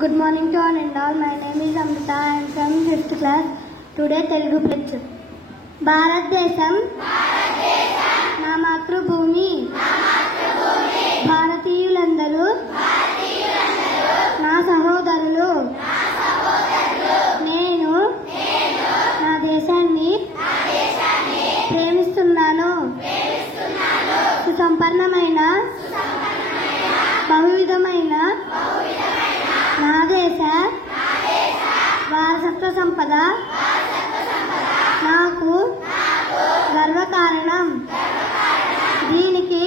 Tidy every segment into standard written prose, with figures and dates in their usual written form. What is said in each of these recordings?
Good morning to all and all. My name is Amrita. I am from 5th class. Today Telugu lecture. భారతదేశం నా మాతృభూమి. భారతీయులందరూ నా సహోదరులు. నేను నా దేశాన్ని ప్రేమిస్తున్నాను. సుసంపన్నమైన బహువిధమైన నా దేశ వారసత్వ సంపద నాకు గర్వకారణం. దీనికి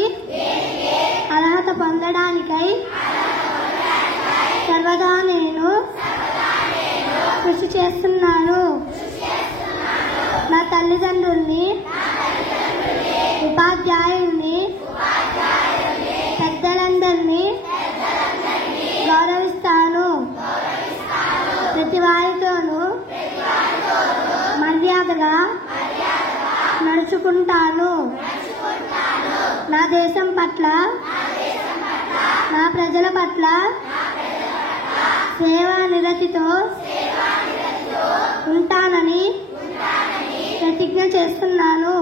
అర్హత పొందడానికై సర్వదా నేను కృషి చేస్తున్నాను. నా తల్లిదండ్రుల్ని, ఉపాధ్యాయుల్ని, పెద్దలందరినీ గౌరవిస్తాను. ప్రతి వారితోనూ మర్యాదగా నడుచుకుంటాను. నా దేశం పట్ల, నా ప్రజల పట్ల సేవా నిరతితో ఉంటానని ప్రతిజ్ఞ చేస్తున్నాను.